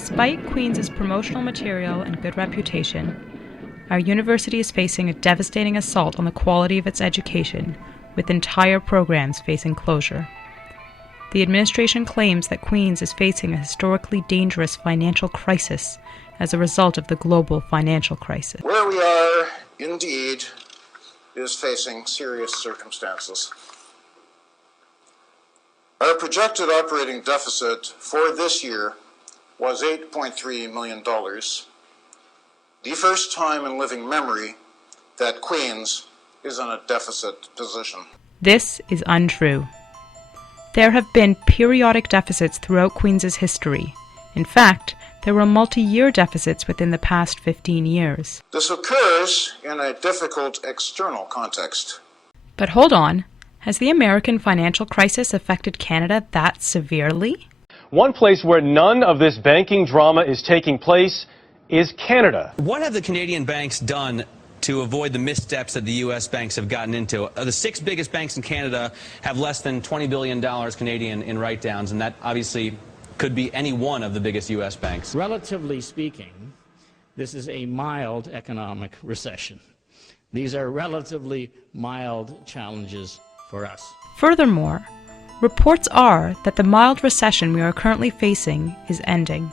Despite Queen's promotional material and good reputation, our university is facing a devastating assault on the quality of its education, with entire programs facing closure. The administration claims that Queen's is facing a historically dangerous financial crisis as a result of the global financial crisis. Where we are, indeed, is facing serious circumstances. Our projected operating deficit for this year was $8.3 million, the first time in living memory that Queen's is in a deficit position. This is untrue. There have been periodic deficits throughout Queen's history. In fact, there were multi-year deficits within the past 15 years. This occurs in a difficult external context. But hold on, has the American financial crisis affected Canada that severely? One place where none of this banking drama is taking place is Canada. What have the Canadian banks done to avoid the missteps that the U.S. banks have gotten into? The six biggest banks in Canada have less than $20 billion Canadian in write-downs, and that obviously could be any one of the biggest U.S. banks. Relatively speaking, this is a mild economic recession. These are relatively mild challenges for us. Furthermore, reports are that the mild recession we are currently facing is ending.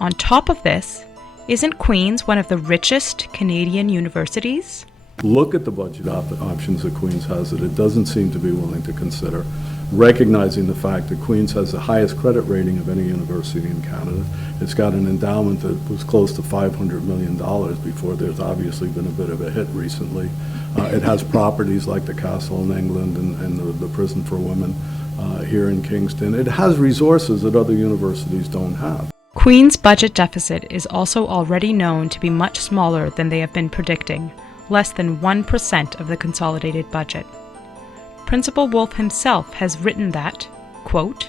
On top of this, isn't Queen's one of the richest Canadian universities? Look at the budget options that Queen's has that it doesn't seem to be willing to consider, recognizing the fact that Queen's has the highest credit rating of any university in Canada. It's got an endowment that was close to $500 million before. There's obviously been a bit of a hit recently. It has properties like the Castle in England and the Prison for Women here in Kingston. It has resources that other universities don't have. Queen's budget deficit is also already known to be much smaller than they have been predicting, less than 1% of the consolidated budget. Principal Wolf himself has written that, quote,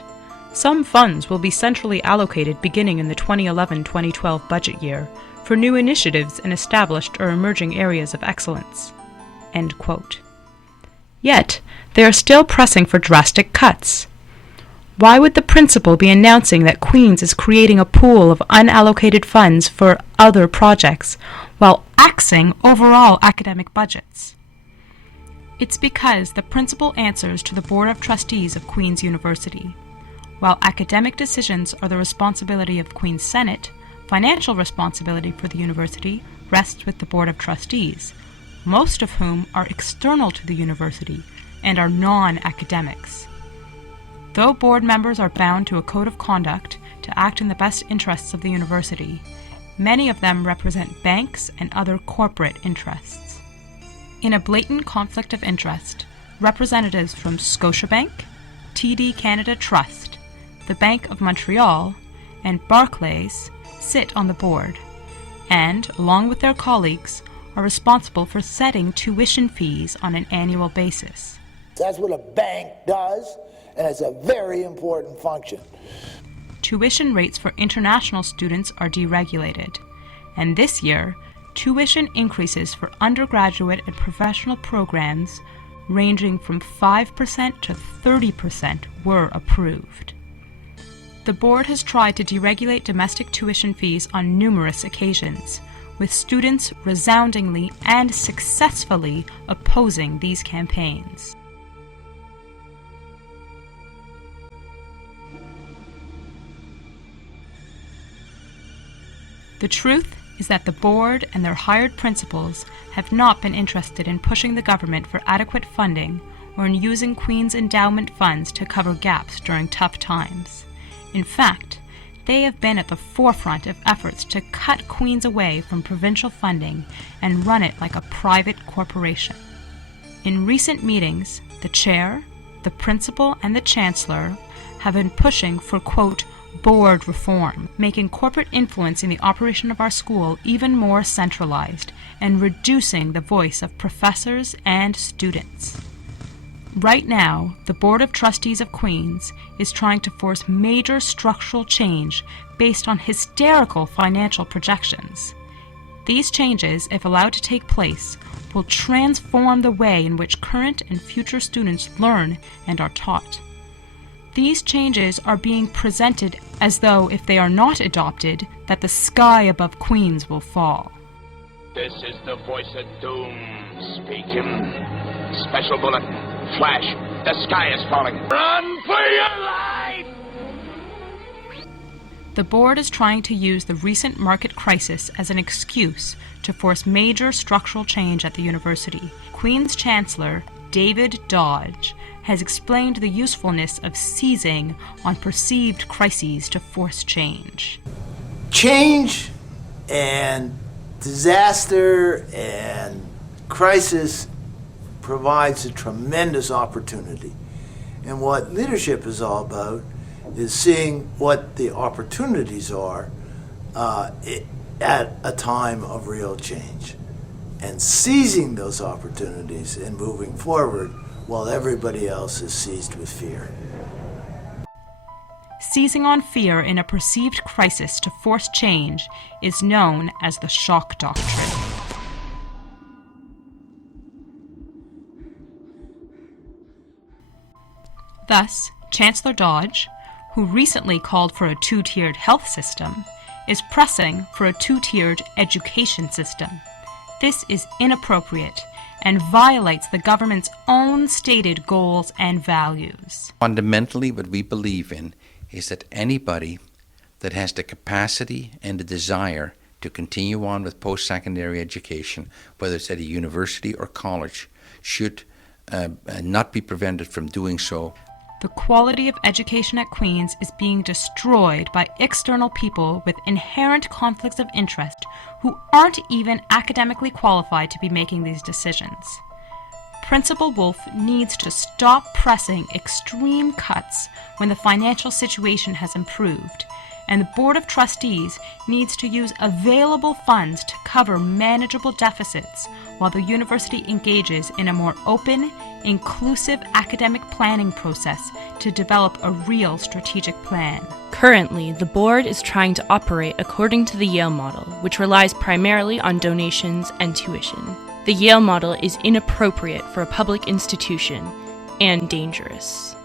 "Some funds will be centrally allocated beginning in the 2011-2012 budget year for new initiatives in established or emerging areas of excellence." End quote. Yet, they are still pressing for drastic cuts. Why would the principal be announcing that Queen's is creating a pool of unallocated funds for other projects while axing overall academic budgets? It's because the principal answers to the Board of Trustees of Queen's University. While academic decisions are the responsibility of Queen's Senate, financial responsibility for the university rests with the Board of Trustees, most of whom are external to the university and are non-academics. Though board members are bound to a code of conduct to act in the best interests of the university, many of them represent banks and other corporate interests. In a blatant conflict of interest, representatives from Scotiabank, TD Canada Trust, the Bank of Montreal, and Barclays sit on the board, and, along with their colleagues, are responsible for setting tuition fees on an annual basis. That's what a bank does, and it's a very important function. Tuition rates for international students are deregulated, and this year, tuition increases for undergraduate and professional programs ranging from 5% to 30% were approved. The board has tried to deregulate domestic tuition fees on numerous occasions, with students resoundingly and successfully opposing these campaigns. The truth is that the board and their hired principals have not been interested in pushing the government for adequate funding or in using Queen's endowment funds to cover gaps during tough times. In fact, they have been at the forefront of efforts to cut Queen's away from provincial funding and run it like a private corporation. In recent meetings, the chair, the principal, and the chancellor have been pushing for, quote, board reform, making corporate influence in the operation of our school even more centralized and reducing the voice of professors and students. Right now, the Board of Trustees of Queen's is trying to force major structural change based on hysterical financial projections. These changes, if allowed to take place, will transform the way in which current and future students learn and are taught. These changes are being presented as though if they are not adopted, that the sky above Queens will fall. This is the voice of doom speaking. Special bulletin. Flash. The sky is falling. Run for your life! The board is trying to use the recent market crisis as an excuse to force major structural change at the university. Queen's Chancellor, David Dodge, has explained the usefulness of seizing on perceived crises to force change. Change and disaster and crisis provides a tremendous opportunity. And what leadership is all about is seeing what the opportunities are at a time of real change and seizing those opportunities and moving forward while everybody else is seized with fear. Seizing on fear in a perceived crisis to force change is known as the shock doctrine. Thus, Chancellor Dodge, who recently called for a two-tiered health system, is pressing for a two-tiered education system. This is inappropriate and violates the government's own stated goals and values. Fundamentally, what we believe in is that anybody that has the capacity and the desire to continue on with post-secondary education, whether it's at a university or college, should not be prevented from doing so. The quality of education at Queen's is being destroyed by external people with inherent conflicts of interest who aren't even academically qualified to be making these decisions. Principal Wolf needs to stop pressing extreme cuts when the financial situation has improved, and the Board of Trustees needs to use available funds to cover manageable deficits while the university engages in a more open, inclusive academic planning process to develop a real strategic plan. Currently, the board is trying to operate according to the Yale model, which relies primarily on donations and tuition. The Yale model is inappropriate for a public institution and dangerous.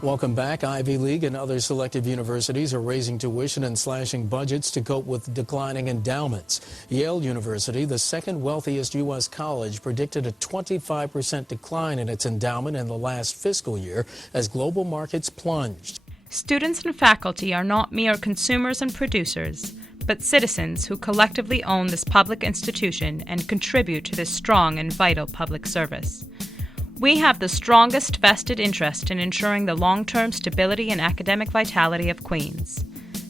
Welcome back. Ivy League and other selective universities are raising tuition and slashing budgets to cope with declining endowments. Yale University, the second wealthiest U.S. college, predicted a 25% decline in its endowment in the last fiscal year as global markets plunged. Students and faculty are not mere consumers and producers, but citizens who collectively own this public institution and contribute to this strong and vital public service. We have the strongest vested interest in ensuring the long-term stability and academic vitality of Queen's.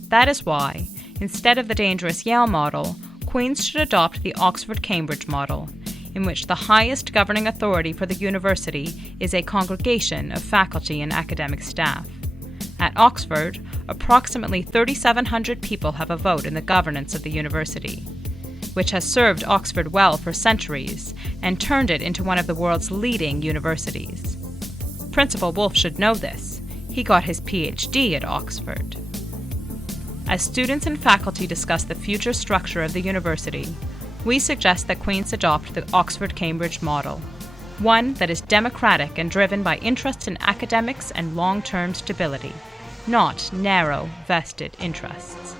That is why, instead of the dangerous Yale model, Queen's should adopt the Oxford-Cambridge model, in which the highest governing authority for the university is a congregation of faculty and academic staff. At Oxford, approximately 3,700 people have a vote in the governance of the university, which has served Oxford well for centuries and turned it into one of the world's leading universities. Principal Wolf should know this. He got his PhD at Oxford. As students and faculty discuss the future structure of the university, we suggest that Queen's adopt the Oxford-Cambridge model, one that is democratic and driven by interests in academics and long-term stability, not narrow, vested interests.